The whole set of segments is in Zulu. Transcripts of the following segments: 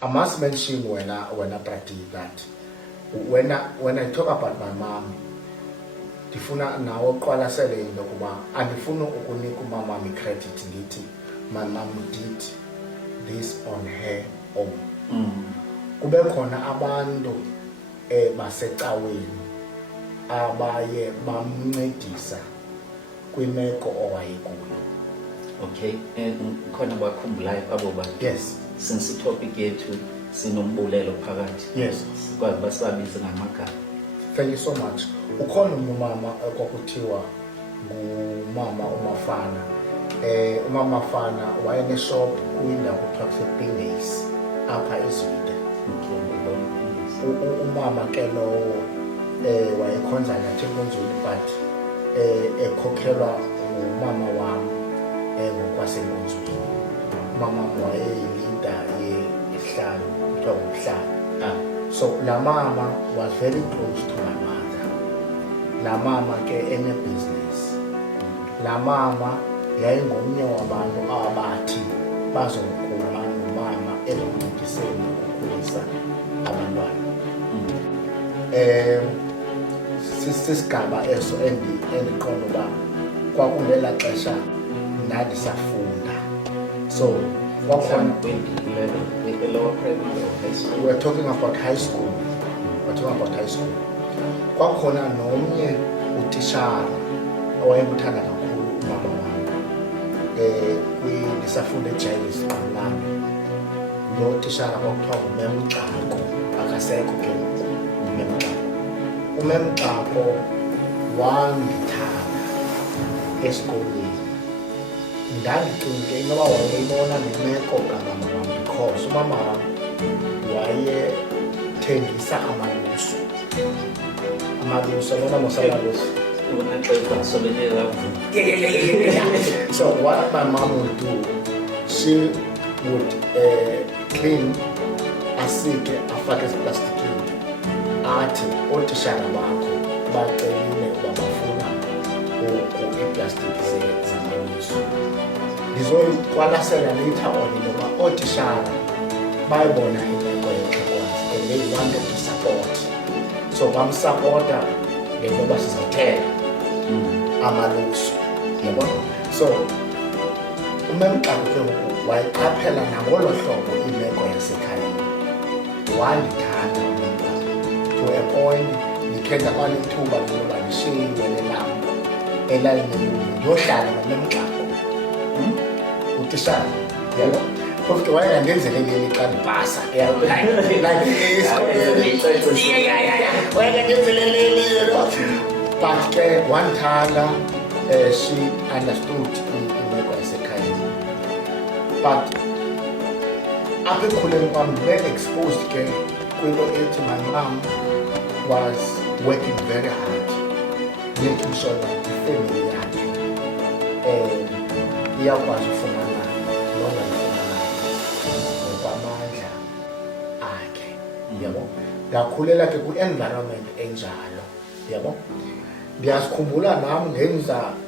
I must mention when I practice that when I talk about my mom, ndifuna nawe uqwalasele into kuba andifuna ukunika umama wami credit ndithi my mom did this on her own. Kube khona abantu basecaweni abaye bamncedisa kwimeko owayekuyo. Okay, khona bakhumbulayo abo bantu. Yes. Since itopic yethu sinombulelo phakathi. Yes. Sikwazi basibabize ngamagama. Thank you so much. Ukhona umama kwakuthiwa ngumama uMafana. Umama Mafana wayeneshop kwindawo kuthiwa kusePindays apha eZwide. Umama ke lowo wayekhonza nathi eNkonzweni but ekhokhelwa ngumama wami ngokwaseNkonzweni. Mama wayeyilida yehlalo kuthiwa nguhlalo. So la mama was very close to my mother. La mama ke ene business. La mama yayingomnye wabantu abathi bazokuma nomama ezokuncediseni ukukhulisa abantwana. Sisigaba eso endiqonda uba kwakulela xesha ndandisafunda. So kwakhona lower primary or high school. we're talking about high school. Kwakhona nomnye utishara owayemuthanda kakhulu umama wami ndisafunda eJailis Qamlane. Lo tishara kwakuthiwa nguMemxako, akasekho ke uMemxako. uMemxako wangithanda esikolweni. Ndandicinga inoba wayeyibona nemeko kamama wami because umama wami wayethengisa amalusu. Lona mosamalusu. So what my mom would do, she would clean asike afake esiplastikini athi otishara bakho bacelile uba bafuna iiplastiki zamalusu. Ndizoyiqwalasela later on intoba ootishara bayibona imeko yexhegwazi and they wanted to support. So bamsapota ngentoba sizawuthenga amalusu. Yabona? So uMemxako ke ngoku wayiqaphela nangolo hlobo imeko yasekhaya. Wandithanda uMemxako to a point ndikhe ndaba nethuba lokuba ndishiyiwe lelam elalini ndiyohlala noMemxako. Utishara, yabo? Phofu wayengandenzeleleli xa ndipasa. Wayengandenzeleleli. But ke wandithanda, she understood imeko yasekhaya. But apha ekukhuleni kwam ndibe-exposed ke kwinto ethi my mom was working very hard making sure that ifamily yakhe iyakwazi ufumana loo nto ayifumanayo ngokwamandla akhe. Yabo? Ndakhulela ke kwi-environment enjalo. Yabo? Ndiyazikhumbula nam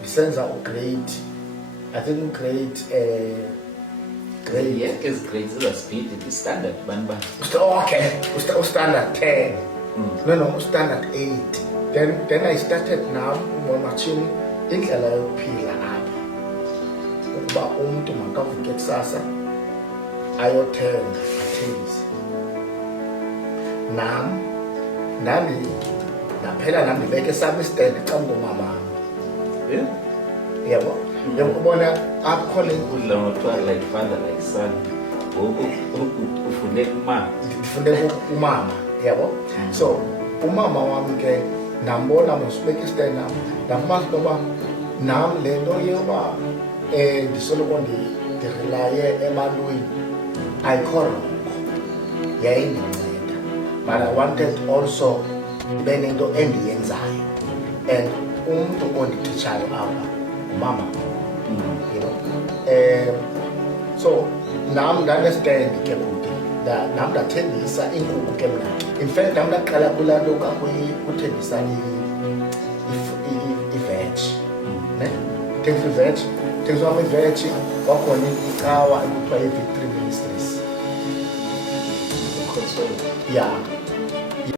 ndisenza ugrade, I think grades speed standard banibani. Okay, standard 10. No, standard 8. Then I started now watching indlela yokuphila apha. Ukuba umuntu makavuke kusasa ayothenga athengise. Ndaphela nami ndibeke sami stand xa ngomama. Yabo? Uyabona apho le Udla ngothiwa like father like son. Ufunde kumama. ndifunde umama. Yabo? So umama wami ke ndambona mosibeka istand up ndamazi intoba nam le nto yoba ndisoloko ndirelaye ebantwini ayikho rongo, yayindinceda. But I wanted also ndibe nento endiyenzayo and umntu ondititshayo apha ngumama. You know? So nam ndanestand ke kude nam ndathengisa iinkukhu ke mna. In fact nam ndaqala kulaa nto kuthengisa i-veg. Thengisa i-veg, thengiswa i-veg, kwakhona icawa ekuthiwa yi-Victory Ministries. Sorry. yeah